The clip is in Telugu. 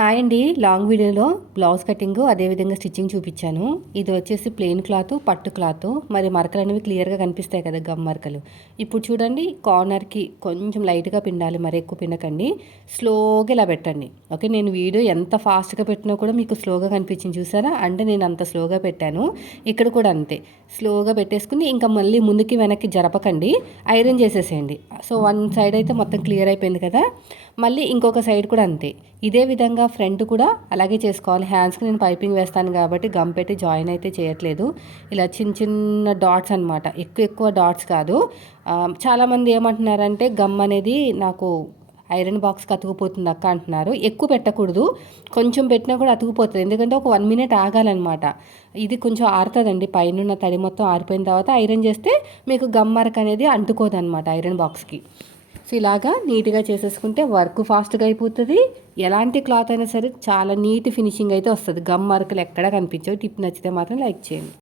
హాయ్ అండి. లాంగ్ వీడియోలో బ్లౌజ్ కటింగ్ అదేవిధంగా స్టిచ్చింగ్ చూపించాను. ఇది వచ్చేసి ప్లెయిన్ క్లాత్, పట్టు క్లాత్. మరి మరకలు అనేవి క్లియర్గా కనిపిస్తాయి కదా, గమ్ మరకలు. ఇప్పుడు చూడండి, కార్నర్కి కొంచెం లైట్గా పిండాలి, మరి ఎక్కువ పిండకండి. స్లోగా ఇలా పెట్టండి. ఓకే, నేను వీడియో ఎంత ఫాస్ట్గా పెట్టినా కూడా మీకు స్లోగా కనిపించింది చూసారా, అంటే నేను అంత స్లోగా పెట్టాను. ఇక్కడ కూడా అంతే, స్లోగా పెట్టేసుకుని ఇంకా మళ్ళీ ముందుకి వెనక్కి జరపకండి, ఐరన్ చేసేసేయండి. సో వన్ సైడ్ అయితే మొత్తం క్లియర్ అయిపోయింది కదా. మళ్ళీ ఇంకొక సైడ్ కూడా అంతే, ఇదే విధంగా ఫ్రంట్ కూడా అలాగే చేసుకోవాలి. హ్యాండ్స్కి నేను పైపింగ్ వేస్తాను కాబట్టి గమ్ పెట్టి జాయిన్ అయితే చేయట్లేదు. ఇలా చిన్న చిన్న డాట్స్ అనమాట, ఎక్కువ ఎక్కువ డాట్స్ కాదు. చాలామంది ఏమంటున్నారంటే గమ్ అనేది నాకు ఐరన్ బాక్స్కి అతుకుపోతుంది అక్క అంటున్నారు. ఎక్కువ పెట్టకూడదు, కొంచెం పెట్టినా కూడా అతుకుపోతుంది. ఎందుకంటే ఒక 1 మినిట్ ఆగాలన్నమాట. ఇది కొంచెం ఆరుతుందండి, పైన తడి మొత్తం ఆరిపోయిన తర్వాత ఐరన్ చేస్తే మీకు గమ్ మరక అనేది అంటుకోదన్నమాట ఐరన్ బాక్స్కి. సో ఇలాగా నీట్గా చేసేసుకుంటే వర్క్ ఫాస్ట్గా అయిపోతుంది. ఎలాంటి క్లాత్ అయినా సరే చాలా నీట్ ఫినిషింగ్ అయితే వస్తుంది. గమ్ మార్కులు ఎక్కడా కనిపించవు. టిప్ నచ్చితే మాత్రం లైక్ చేయండి.